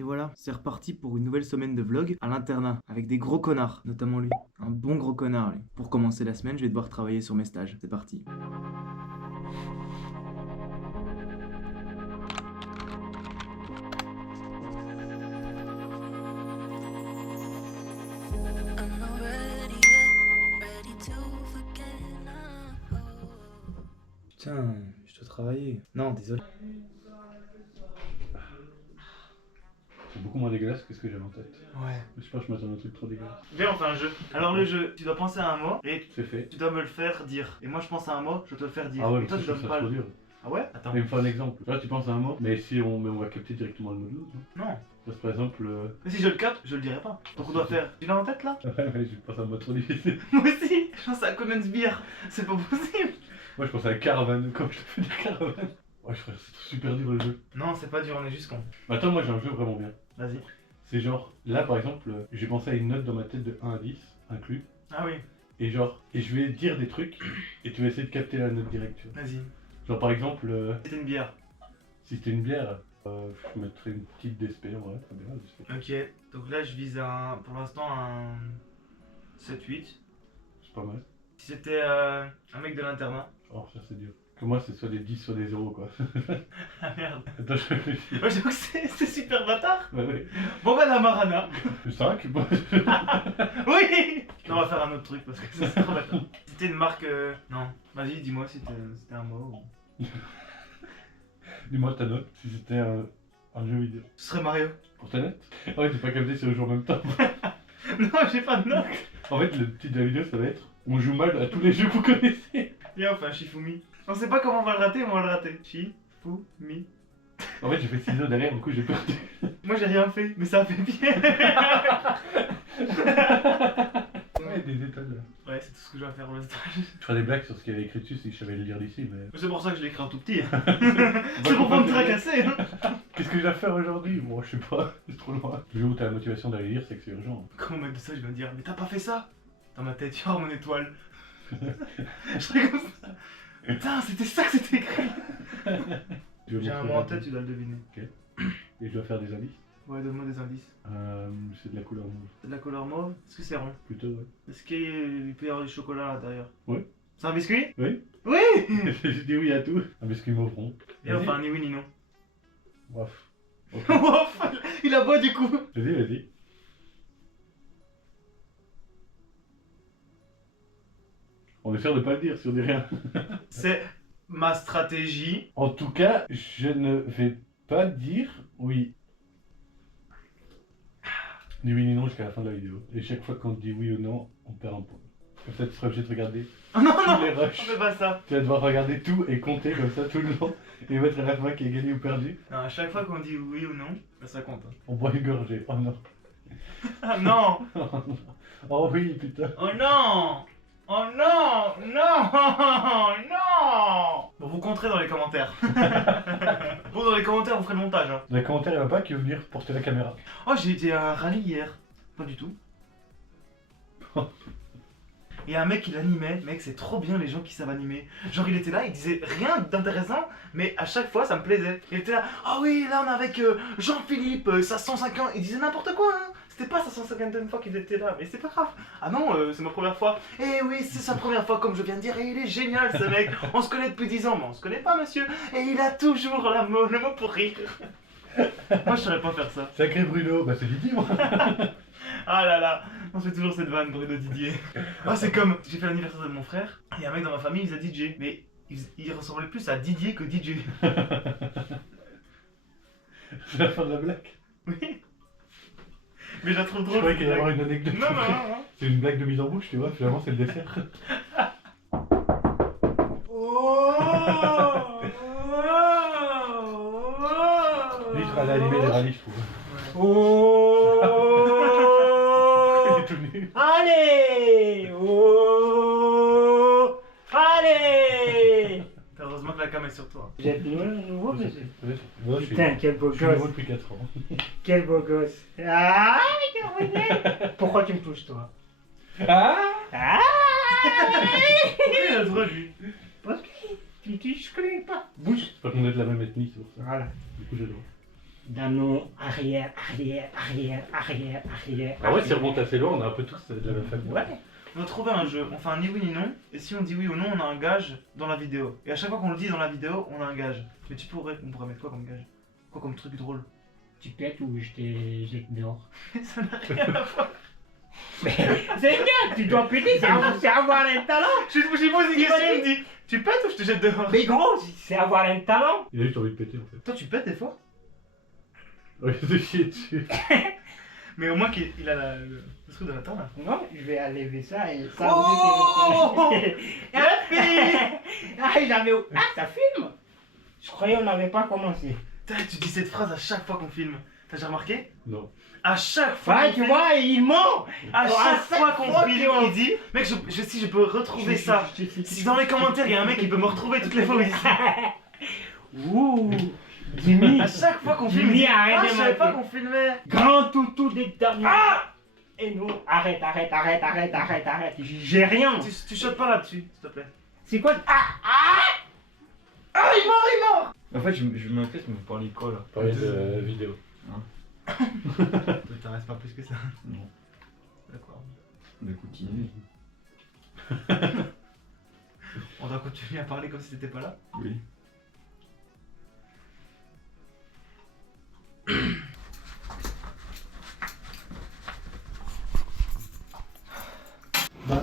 Et voilà, c'est reparti pour une nouvelle semaine de vlog à l'internat, avec des gros connards, notamment lui. Un bon gros connard, lui. Pour commencer la semaine, je vais devoir travailler sur mes stages. C'est parti. Putain, je dois travailler. Non, désolé. C'est beaucoup moins dégueulasse que ce que j'avais en tête. Ouais. Je sais pas, je m'attends à un truc trop dégueulasse. Viens, on fait un jeu. Alors le jeu, tu dois penser à un mot et C'est fait. tu dois me le faire dire. Et moi je pense à un mot, je dois te le faire dire. Ah ouais, et mais toi ça, tu je dois trouve me ça pas trop le... dur. Ah ouais? Attends. Mais il me faut un exemple. Là, tu penses à un mot, mais si on va capter directement le mot de l'autre. Non. Parce que par exemple. Mais si je le capte, je le dirai pas. Donc on doit faire... Tu l'as en tête là? Ouais, mais je pense à un mot trop difficile. Moi aussi. Je pense à Konnensbier. C'est pas possible. Moi, je pense à caravane. Comme je te fais dire caravane. Ouais, frère, c'est super dur le jeu. Non, c'est pas dur, on est juste con. Attends, moi j'ai un jeu vraiment bien. Vas-y. C'est genre, là par exemple, j'ai pensé à une note dans ma tête de 1 à 10, inclus. Ah oui, Et genre, et je vais dire des trucs, et tu vas essayer de capter la note directe, tu vois. vas-y. Genre par exemple, C'était une bière. si c'était une bière, je mettrais une petite DSP en vrai, ça bien, DSP. Ok, donc là je vise pour l'instant un 7-8. C'est pas mal. Si c'était un mec de l'internat. Oh, ça c'est dur. Que moi, c'est soit des 10, soit des 0 quoi. Ah merde. Attends, je réfléchis. Moi j'avoue que c'est super bâtard. Ouais, ouais. Bon bah la Marana. C'est 5, bon. Oui. Non, on va faire un autre truc parce que ça c'est trop bâtard. Si c'était une marque... Non, vas-y dis-moi si c'était un mot. Dis-moi ta note, si c'était un jeu vidéo. Ce serait Mario. Pour ta note? Ah ouais, j'ai pas capté si on joue en même temps. Non, j'ai pas de note. En fait, le titre de la vidéo, ça va être on joue mal à tous les jeux que vous connaissez. Viens, on fait un Shifumi. On sait pas comment on va le rater, mais on va le rater. Shifumi. En fait, j'ai fait ciseaux derrière, du coup, j'ai perdu. Moi j'ai rien fait, mais ça a fait bien. Ouais, des étoiles là. Ouais, c'est tout ce que je vais faire pour le stage. Je ferai des blagues sur ce qu'il y avait écrit dessus si je savais le lire d'ici, mais. C'est pour ça que je l'ai écrit en tout petit. C'est pour pas me tracasser. Qu'est-ce que je dois faire aujourd'hui? Bon, je sais pas, c'est trop loin. Le jour où t'as la motivation d'aller lire, c'est que c'est urgent. Quand on m'a dit ça, je vais me dire, mais t'as pas fait ça? Dans ma tête, oh mon étoile. Je serais comme ça. Putain, c'était ça que c'était écrit. J'ai un mot en tête, tu dois le deviner. Et je dois faire des indices. Ouais, donne-moi des indices. C'est de la couleur mauve. C'est de la couleur mauve? Est-ce que c'est rond? Plutôt, ouais. Est-ce qu'il peut y avoir du chocolat à l'intérieur? Ouais. C'est un biscuit? Oui. Oui. J'ai dit oui à tout. Un biscuit mauve rond. Et enfin, ni oui ni non. Bref. Ok. Ouf, il a boit du coup. Vas-y, vas-y. On est sûr de pas le dire si on dit rien. C'est ma stratégie. En tout cas, je ne vais pas dire oui. Ni oui ni non jusqu'à la fin de la vidéo. Et chaque fois qu'on dit oui ou non, on perd un point. Comme ça, tu seras obligé de regarder Oh non, tous non, les on rushs. fait pas ça. Tu vas devoir regarder tout et compter comme ça tout le long. Et mettre à la fin qui est gagné ou perdu. Non, à chaque fois qu'on dit oui ou non, bah, ça compte. Hein. On boit une gorgée. Oh non. Ah non. Oh oui, putain. Oh non. Oh non. Non. Non. Bon, vous compterez dans les commentaires. Bon, dans les commentaires, vous ferez le montage. Hein. Dans les commentaires, il y en a pas qui veut venir porter la caméra. Oh, j'ai été à un rallye hier. Pas du tout. Et un mec qui l'animait, mec c'est trop bien les gens qui savent animer. Genre il était là, il disait rien d'intéressant, mais à chaque fois ça me plaisait. Il était là, ah oui là on est avec Jean-Philippe, sa 150, il disait n'importe quoi hein. C'était pas sa 150e fois qu'il était là, mais c'est pas grave. Ah non, c'est ma première fois. Eh oui, c'est sa première fois comme je viens de dire, et il est génial ce mec. On se connaît depuis 10 ans, mais on se connaît pas monsieur. Et il a toujours le mot pour rire. Moi je saurais pas faire ça. Sacré Bruno, bah c'est Didi moi. Ah là là, on fait toujours cette vanne, Bruno Didier. Ah, c'est comme, j'ai fait l'anniversaire de mon frère, et un mec dans ma famille, il faisait DJ. Mais il ressemblait plus à Didier que DJ. C'est la fin de la blague. Oui. Mais je la trouve Je drôle. croyais qu'il cette allait y avoir blague. une anecdote. Non, non, non. C'est une blague de mise en bouche, tu vois, finalement c'est le dessert. Oh. Lui, il sera allé animer les rallyes, je trouve. Oh. Il est tout nu. Allez. Oh. Allez. Heureusement que la cam est sur toi. Vous êtes nouveau, monsieur? Moi, je suis Putain, quel beau je suis nouveau gosse. depuis 4 ans. Quel beau gosse. Ah, Gabriel. Pourquoi tu me touches, toi? Ah Ah. Il a le droit, lui. Parce que je connais pas. Bouge. C'est pas qu'on est de la même ethnie, c'est pour ça. Voilà. Du coup, j'ai le droit. dans nos arrière. Ah ouais, si on remonte assez loin, on a un peu tous de la même famille. Ouais. On a trouvé un jeu, on fait un ni oui ni non, et si on dit oui ou non, on a un gage dans la vidéo. Et à chaque fois qu'on le dit dans la vidéo, on a un gage. Mais on pourrait mettre quoi comme gage? Quoi comme truc drôle? Tu pètes ou je te jette dehors. Ça n'a rien à voir. Mais c'est bien, tu dois péter, c'est avoir un talent. J'ai posé une question, il me dit tu pètes ou je te jette dehors? Mais gros, c'est avoir un talent. Il a juste envie de péter en fait. Toi tu pètes des fois? Ouais, de chier dessus. Mais au moins qu'il a le truc de la table là. Non, je vais enlever ça et ça. Oh Ah, j'avais. Ah, ça filme. Je croyais qu'on n'avait pas commencé. Putain, tu dis cette phrase à chaque fois qu'on filme. T'as déjà remarqué? Non. À chaque fois Ouais, qu'on tu filme, vois, il ment. à chaque fois qu'on fois filme, qu'on- il dit mec, si je peux retrouver ça. Si dans les commentaires il y a un mec qui peut me retrouver toutes les fois où il dit ça. Ouh, Jimmy. À chaque fois qu'on filme, il Jimmy, dit arrête ah, de je savais pas mentir. qu'on filmait. Grand toutou des derniers. Ah Et nous, arrête. J'ai rien. tu chotes pas là-dessus, s'il te plaît. C'est quoi? Ah, il mord En fait, je m'inquiète, mais vous parlez de quoi là? Parler de vidéo. Ne t'arrête pas plus que ça. Non. D'accord. Mais continuez. On doit continuer à parler comme si t'étais pas là. Oui.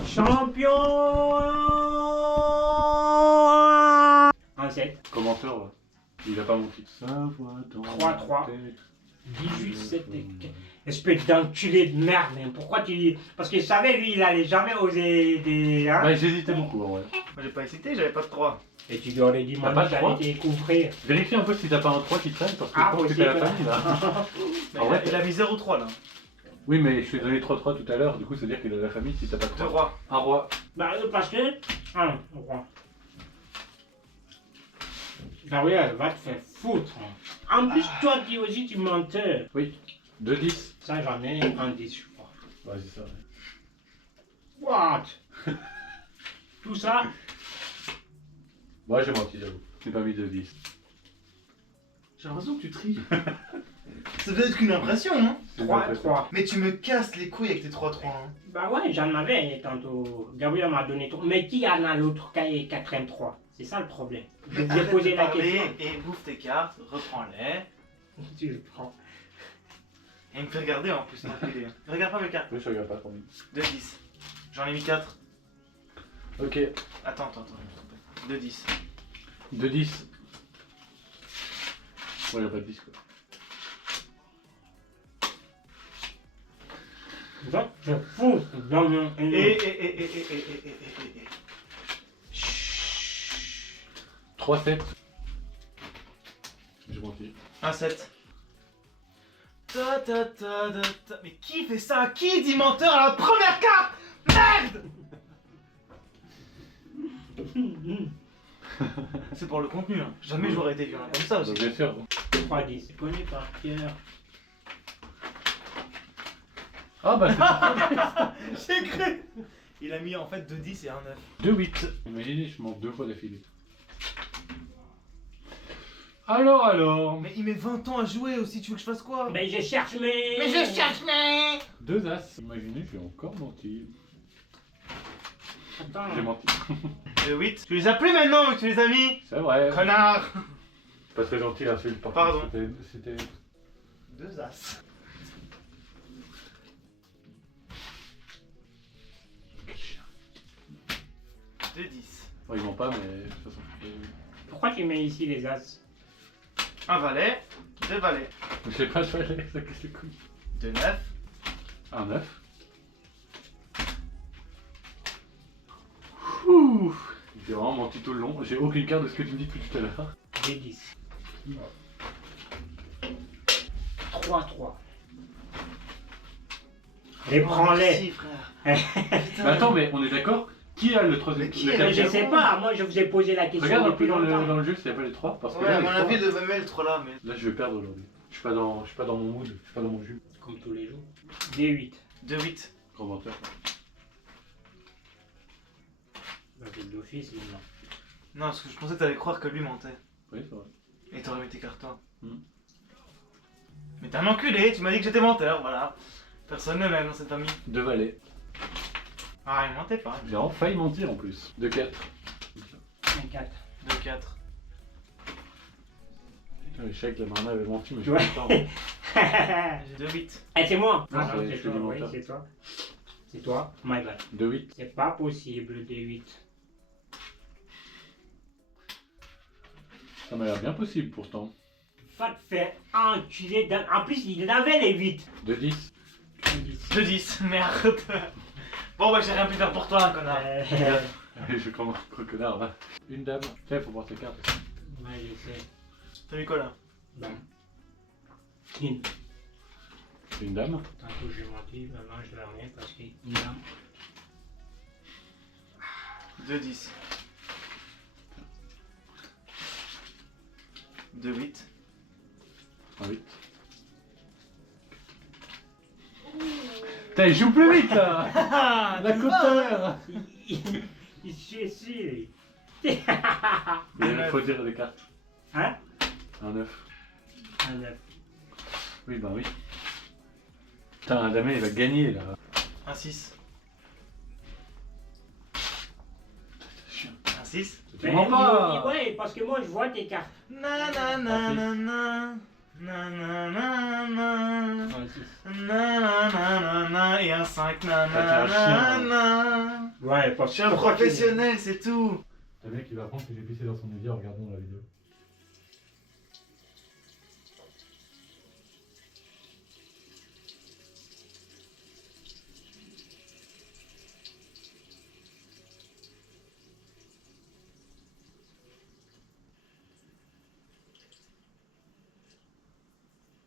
Champion. Un 7. Commentaire là. Il a pas mon titre. Ça voit dans 3-3. la tête. 18, 7 et 4. Espèce d'enculé de merde, mais pourquoi tu. Parce qu'il savait, lui, il allait jamais oser des. Hein? Ouais, j'hésitais beaucoup en vrai. Moi j'ai pas hésité, j'avais pas de 3. Et tu lui aurais dit, moi, T'as pas de j'allais trois découvrir. Vérifie un peu si t'as pas un 3 qui traîne parce que Ah, je pense que possible. t'as la famille là. Mais En vrai, il a mis 0-3 là. Oui, mais je t'ai donné 3-3 tout à l'heure, du coup, ça veut dire qu'il a la famille si t'as pas 2 3. rois. Un roi. Bah, parce que. Roi. Gabriel, va te faire foutre. En plus, toi qui aussi, tu menteur. Oui. 2-10. Ça, j'en ai un 10, je crois. Ouais, c'est ça. Ouais. What? Tout ça? Moi, j'ai menti, j'avoue. J'ai pas mis 2-10. J'ai l'impression que tu tries. Ça peut être qu'une impression, hein. C'est une 3, impression. 3. Mais tu me casses les couilles avec tes 3-3. Hein. Bah ouais, j'en avais tantôt. Gabriel m'a donné 3. Mais qui en a l'autre quatrième 3? C'est ça le problème. Je vous ai Arrête posé de la parler question. et bouffe tes cartes, reprends-les. Tu le prends. Et il me fait regarder en plus, l'enculé. Regarde pas mes cartes. Oui, je regarde pas trop vite. 2-10. J'en ai mis 4. Ok. Attends, je me suis trompé. 2-10. 2-10. Ouais, y'a pas de 10 quoi. Donc, je fous dans mon. Et. 3-7. J'ai menti. 1-7. Mais qui fait ça? Qui dit menteur à la première carte? Merde! C'est pour le contenu, hein. Jamais j'aurais été violent comme ça aussi. Donc, bien sûr. 3-10. Je connais par cœur. Ah bah J'ai cru! Il a mis en fait 2-10 et 1-9. c'est 2-8. Imaginez, je manque 2 fois d'affilée. Alors. Mais il met 20 ans à jouer aussi, tu veux que je fasse quoi? Mais je cherche mes. 2 As. Imaginez, j'ai encore menti. Attends. J'ai menti. 2-8. Tu les as plus maintenant que tu les as mis! C'est vrai. Connard! Pas très gentil l'insulte par Pardon. contre. C'était. 2 As. Deux 10. Bon, ils ment pas, mais de toute façon. Pourquoi tu mets ici les as? Un valet, 2 valets. Je sais pas, ça casse les couilles. 2 9. Un 9. Ouh. J'ai vraiment menti tout le long. J'ai aucune carte de ce que tu me dis depuis tout à l'heure. J'ai 10. 3-3. Et prends-les. Merci frère. Mais attends, mais on est d'accord? Qui a le troisième Mais qui le est Mais quatrième je sais pas, moi je vous ai posé la question Regarde un depuis peu longtemps. dans le jeu s'il n'y a pas les 3. Parce que Ouais, là, à mon les avis, trois- il devait mettre là, mais. là, je vais perdre aujourd'hui. Je suis pas dans mon mood, je suis pas dans mon jus. Comme tous les jours. D8. 2 8. Grand menteur. Bah, c'est d'office maintenant. Non, parce que je pensais que t'allais croire que lui mentait. Oui, c'est vrai. Et t'aurais mis tes cartes toi. Mais t'es un enculé, tu m'as dit que j'étais menteur, voilà. Personne ne m'aime dans cette famille. 2 valets. Ah, il mentait pas. J'ai vraiment failli mentir en plus. 2 4. Un 4. 2, 4. Je sais que la marna avait menti, mais je Ouais. suis pas content. J'ai 2, 8. Eh, c'est moi. Non, Ah non, c'est- c'est je toi. fais du Oui, menteur. c'est toi. C'est toi. My bad. 2 8. C'est pas possible, des 8. Ça m'a l'air bien possible pourtant. Va te faire enculer. En plus, il avait les 8. 2 10. 2, 10, merde. Bon, bah, j'ai rien pu faire pour toi, connard. Je commence gros connard là. Une dame. Tiens, faut voir tes cartes. Ouais, je sais. T'as mis quoi là? Bon. Une. Une dame. Tantôt j'ai menti, maintenant je la mets parce qu'il y a. 2, 10. 2, 8. 1 8. Putain, il joue plus vite là. La coupe tout à l'heure. Il se ici. Il faut dire les cartes. Hein? Un 9. Un 9. Oui, bah oui. Putain, un dame, il va gagner là. 1, 6. Chiant. 1, 6. Tu mens pas. Ouais, parce que moi je vois tes cartes. Na na na na na. Na na na na. Ouais, six. Na na na na na. Et un 5. Na Ah, t'es na un na chien. na. Ouais, Je parce suis un professionnel, c'est tout. Le mec, il va apprendre que j'ai pissé dans son évier en regardant la vidéo.